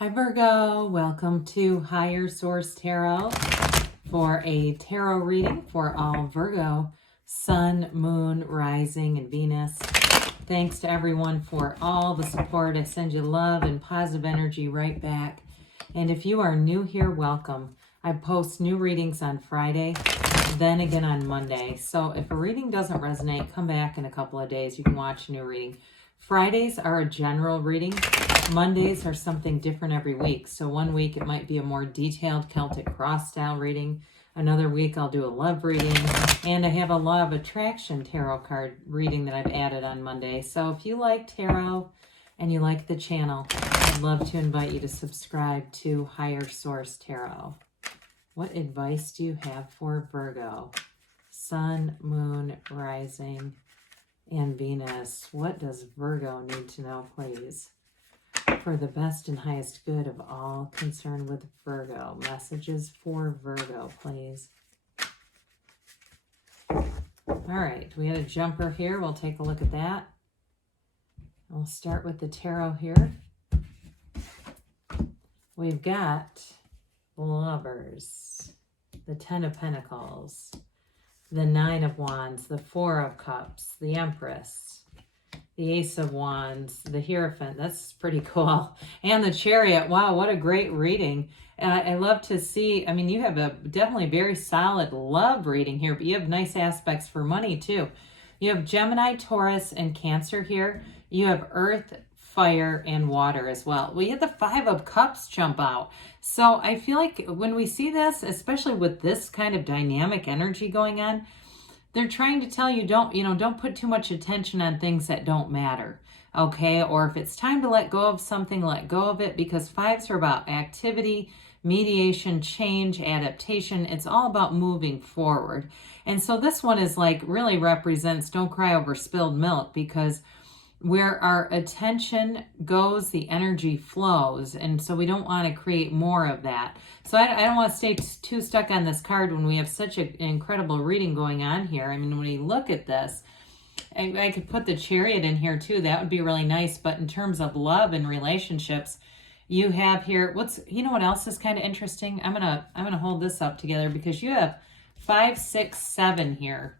Hi Virgo, welcome to Higher Source Tarot for a tarot reading for all Virgo, Sun, Moon, Rising, and Venus. Thanks to everyone for all the support. I send you love and positive energy right back. And if you are new here, welcome. I post new readings on Friday, then again on Monday. So if a reading doesn't resonate, come back in a couple of days. You can watch a new reading. Fridays are a general reading. Mondays are something different every week. So one week it might be a more detailed Celtic cross style reading. Another week I'll do a love reading. And I have a law of attraction tarot card reading that I've added on Monday. So if you like tarot and you like the channel, I'd love to invite you to subscribe to Higher Source Tarot. What advice do you have for Virgo? Sun, Moon, Rising, and Venus. What does Virgo need to know, please? For the best and highest good of all concerned with Virgo. Messages for Virgo, please. All right, we had a jumper here. We'll take a look at that. We'll start with the tarot here. We've got Lovers, the Ten of Pentacles, the Nine of Wands, the Four of Cups, the Empress, the Ace of Wands, the Hierophant. That's pretty cool. And the Chariot. Wow, what a great reading. I love to see, I mean, you have a definitely very solid love reading here, but you have nice aspects for money too. You have Gemini, Taurus, and Cancer here. You have Earth, Fire, and Water as well. We had the Five of Cups jump out. So I feel like when we see this, especially with this kind of dynamic energy going on, they're trying to tell you don't put too much attention on things that don't matter, okay? Or if it's time to let go of something, let go of it, because fives are about activity, mediation, change, adaptation. It's all about moving forward. And so this one is like really represents don't cry over spilled milk, because where our attention goes, the energy flows. And so we don't want to create more of that. So I don't want to stay too stuck on this card when we have such an incredible reading going on here. I mean, when you look at this, I could put the Chariot in here too. That would be really nice. But in terms of love and relationships, you have here, you know what else is kind of interesting? I'm gonna hold this up together because you have 5, 6, 7 here.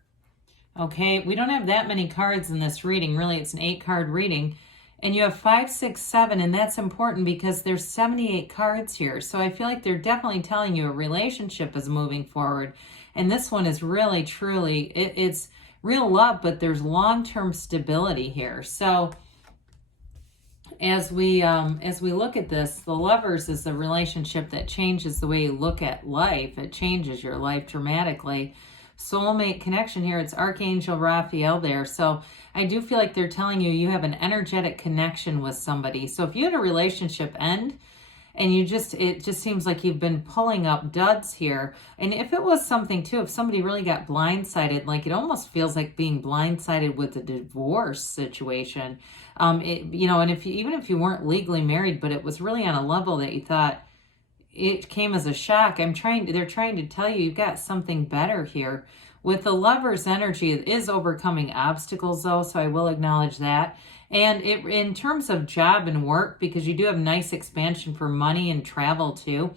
Okay, we don't have that many cards in this reading. Really, it's an 8-card reading. And you have 5, 6, 7, and that's important because there's 78 cards here. So I feel like they're definitely telling you a relationship is moving forward. And this one is really, truly, it's real love, but there's long-term stability here. So as we look at this, the Lovers is a relationship that changes the way you look at life. It changes your life dramatically. Soulmate connection here. It's Archangel Raphael there. So I do feel like they're telling you you have an energetic connection with somebody. So if you had a relationship end and it just seems like you've been pulling up duds here. And if it was something too, if somebody really got blindsided, like it almost feels like being blindsided with a divorce situation. And even if you weren't legally married, but it was really on a level that you thought, it came as a shock. They're trying to tell you you've got something better here. With the Lover's energy, it is overcoming obstacles though, so I will acknowledge that. And in terms of job and work, because you do have nice expansion for money and travel too,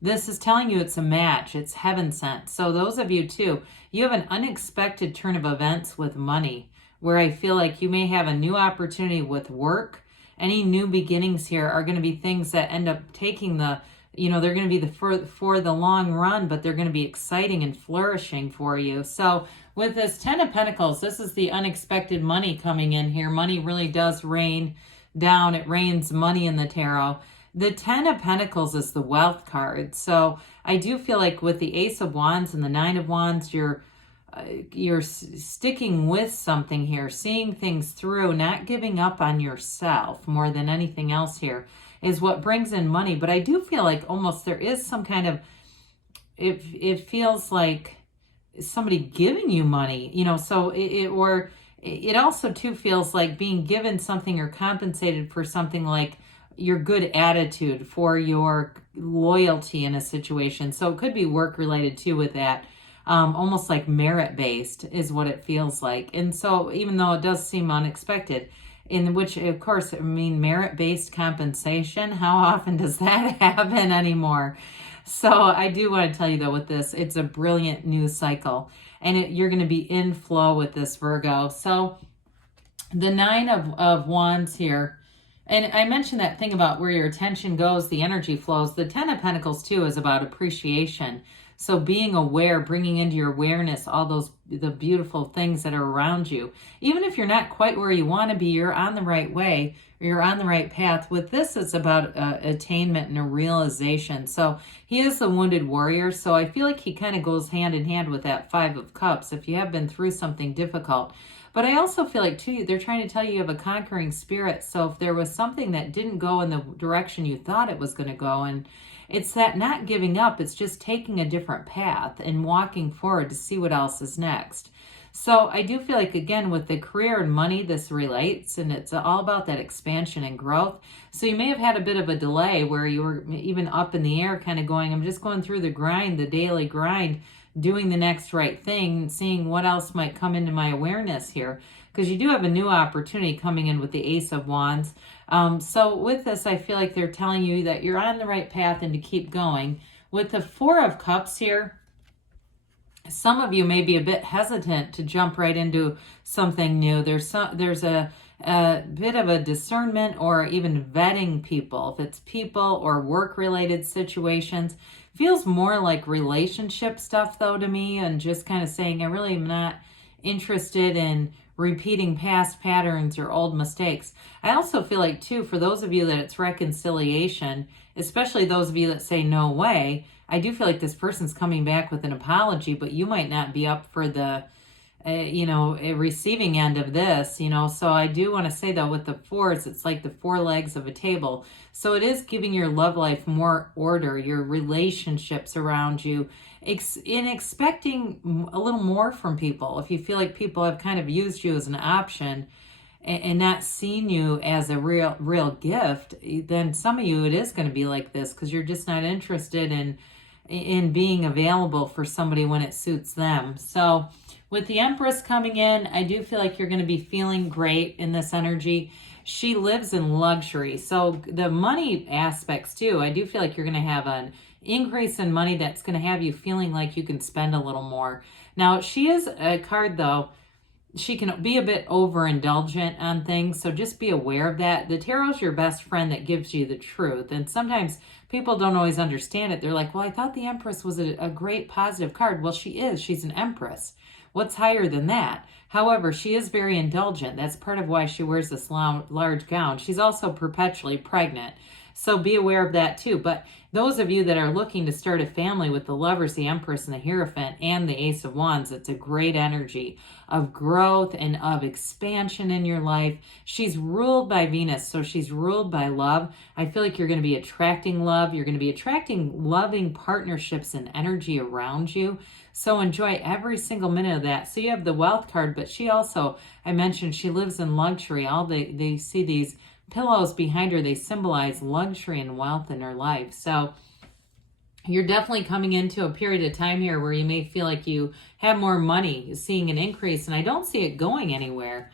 this is telling you it's a match. It's heaven sent. So those of you too, you have an unexpected turn of events with money, where I feel like you may have a new opportunity with work. Any new beginnings here are going to be things that end up taking they're going to be for the long run, but they're going to be exciting and flourishing for you. So with this Ten of Pentacles, this is the unexpected money coming in here. Money really does rain down. It rains money in the tarot. The Ten of Pentacles is the wealth card. So I do feel like with the Ace of Wands and the Nine of Wands, you're sticking with something here, seeing things through, not giving up on yourself more than anything else here is what brings in money. But I do feel like almost there is some kind of, it feels like somebody giving you money, so it also too feels like being given something or compensated for something, like your good attitude, for your loyalty in a situation. So it could be work related too with that. Almost like merit based is what it feels like. And so even though it does seem unexpected, in which, of course, I mean, merit-based compensation. How often does that happen anymore? So I do want to tell you, though, with this, it's a brilliant news cycle. And you're going to be in flow with this, Virgo. So the Nine of Wands here. And I mentioned that thing about where your attention goes, the energy flows. The Ten of Pentacles, too, is about appreciation. So being aware, bringing into your awareness all the beautiful things that are around you. Even if you're not quite where you want to be, you're on the right way, or you're on the right path. With this, it's about attainment and a realization. So he is the wounded warrior. So I feel like he kind of goes hand in hand with that Five of Cups. If you have been through something difficult. But I also feel like, too, they're trying to tell you have a conquering spirit. So if there was something that didn't go in the direction you thought it was going to go, and it's that not giving up, it's just taking a different path and walking forward to see what else is next. So I do feel like, again, with the career and money, this relates, and it's all about that expansion and growth. So you may have had a bit of a delay where you were even up in the air kind of going, I'm just going through the grind, the daily grind, doing the next right thing, seeing what else might come into my awareness here, because you do have a new opportunity coming in with the Ace of Wands. So with this, I feel like they're telling you that you're on the right path and to keep going. With the Four of Cups here, some of you may be a bit hesitant to jump right into something new. There's a bit of a discernment or even vetting people. If it's people or work-related situations, feels more like relationship stuff, though, to me, and just kind of saying, I really am not interested in repeating past patterns or old mistakes. I also feel like, too, for those of you that it's reconciliation, especially those of you that say no way, I do feel like this person's coming back with an apology, but you might not be up for the receiving end of this, so I do want to say, though, with the fours, it's like the four legs of a table. So it is giving your love life more order, your relationships around you, in expecting a little more from people. If you feel like people have kind of used you as an option and not seen you as a real gift, then some of you, it is going to be like this, because you're just not interested in being available for somebody when it suits them. So with the Empress coming in, I do feel like you're going to be feeling great in this energy. She lives in luxury. So the money aspects too, I do feel like you're going to have an increase in money that's going to have you feeling like you can spend a little more. Now, she is a card, though. She can be a bit overindulgent on things, so just be aware of that. The tarot's your best friend that gives you the truth, and sometimes people don't always understand it. They're like, well, I thought the Empress was a great positive card. Well, she is. She's an Empress. What's higher than that? However, she is very indulgent. That's part of why she wears this large gown. She's also perpetually pregnant. So be aware of that too. But those of you that are looking to start a family with the Lovers, the Empress, and the Hierophant, and the Ace of Wands, it's a great energy of growth and of expansion in your life. She's ruled by Venus, so she's ruled by love. I feel like you're going to be attracting love. You're going to be attracting loving partnerships and energy around you. So enjoy every single minute of that. So you have the Wealth card, but she also, I mentioned, she lives in luxury. They see these pillows behind her, they symbolize luxury and wealth in her life. So you're definitely coming into a period of time here where you may feel like you have more money, seeing an increase, and I don't see it going anywhere.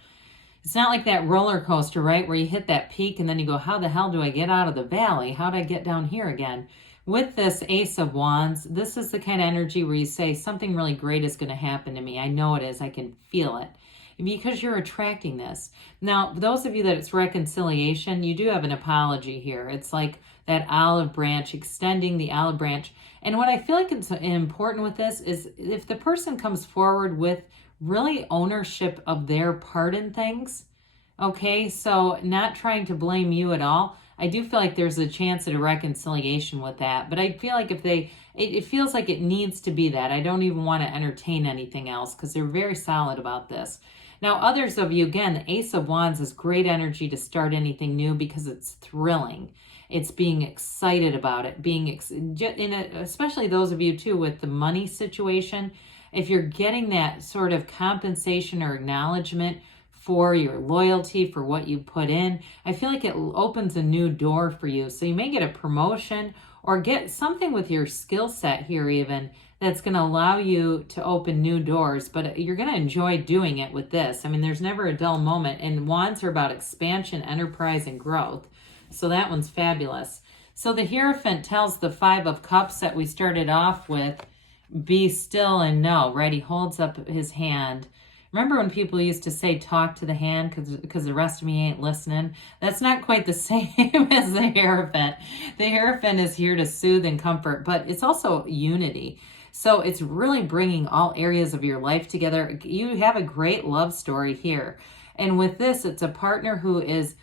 It's not like that roller coaster, right, where you hit that peak and then you go, how the hell do I get out of the valley? How do I get down here again? With this Ace of Wands, this is the kind of energy where you say, something really great is going to happen to me. I know it is. I can feel it. Because you're attracting this. Now, those of you that it's reconciliation, you do have an apology here. It's like that olive branch, extending the olive branch. And what I feel like is important with this is if the person comes forward with really ownership of their part in things, okay, so not trying to blame you at all, I do feel like there's a chance at a reconciliation with that. But I feel like if it feels like it needs to be that. I don't even want to entertain anything else because they're very solid about this. Now, others of you, again, the Ace of Wands is great energy to start anything new because it's thrilling. It's being excited about it, especially those of you, too, with the money situation. If you're getting that sort of compensation or acknowledgement for your loyalty, for what you put in, I feel like it opens a new door for you. So you may get a promotion, or get something with your skill set here even that's going to allow you to open new doors, but you're going to enjoy doing it with this. I mean, there's never a dull moment, and wands are about expansion, enterprise, and growth. So that one's fabulous. So the Hierophant tells the Five of Cups that we started off with, be still and know, right? He holds up his hand. Remember when people used to say, talk to the hand because the rest of me ain't listening? That's not quite the same as the Hierophant. The Hierophant is here to soothe and comfort, but it's also unity. So it's really bringing all areas of your life together. You have a great love story here. And with this, it's a partner who is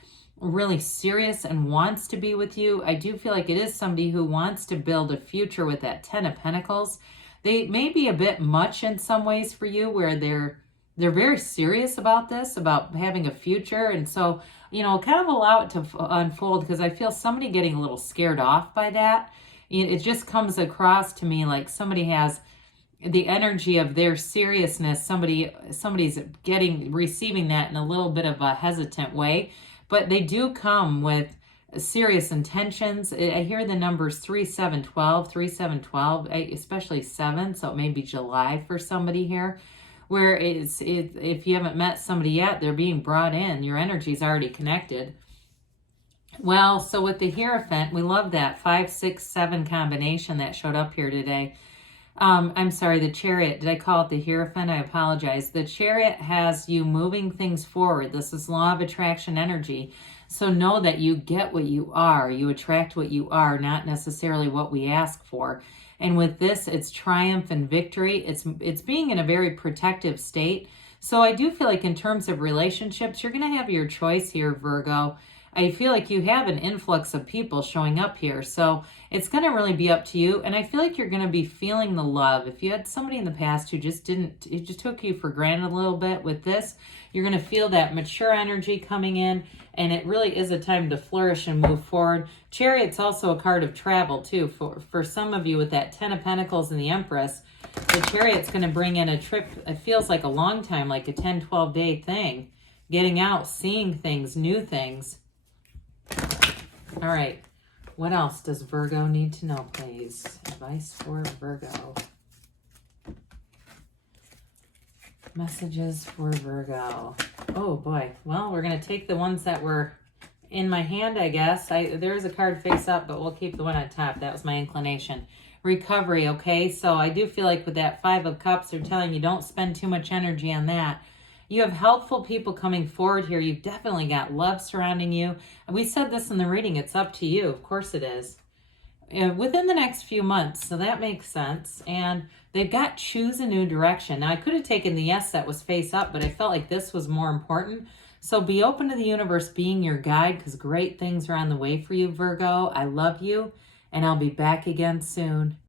really serious and wants to be with you. I do feel like it is somebody who wants to build a future with that Ten of Pentacles. They may be a bit much in some ways for you, where they're very serious about this, about having a future. And so, kind of allow it to unfold, because I feel somebody getting a little scared off by that. It just comes across to me like somebody has the energy of their seriousness. Somebody's receiving that in a little bit of a hesitant way, but they do come with serious intentions. I hear the numbers 3, 7, 12, 3, 7, 12, especially 7. So it may be July for somebody here, where if you haven't met somebody yet, they're being brought in. Your energy's already connected. Well, so with the Hierophant, we love that 5, 6, 7 combination that showed up here today. I'm sorry, the Chariot. Did I call it the Hierophant? I apologize. The Chariot has you moving things forward. This is law of attraction energy. So know that you get what you are. You attract what you are, not necessarily what we ask for. And with this, it's triumph and victory. It's being in a very protective state. So I do feel like in terms of relationships, you're going to have your choice here, Virgo. I feel like you have an influx of people showing up here. So it's going to really be up to you. And I feel like you're going to be feeling the love. If you had somebody in the past who it just took you for granted a little bit, with this, you're going to feel that mature energy coming in. And it really is a time to flourish and move forward. Chariot's also a card of travel too. For some of you with that 10 of Pentacles and the Empress, the Chariot's going to bring in a trip. It feels like a long time, like a 10, 12 day thing. Getting out, seeing things, new things. All right, what else does Virgo need to know, please? Advice for Virgo. Messages for Virgo. Oh boy, well, we're going to take the ones that were in my hand, I guess. There's a card face up, but we'll keep the one on top. That was my inclination. Recovery, okay? So I do feel like with that 5 of Cups, they're telling you don't spend too much energy on that. You have helpful people coming forward here. You've definitely got love surrounding you. We said this in the reading. It's up to you. Of course it is. Within the next few months. So that makes sense. And they've got choose a new direction. Now, I could have taken the yes that was face up, but I felt like this was more important. So be open to the universe being your guide, because great things are on the way for you, Virgo. I love you, and I'll be back again soon.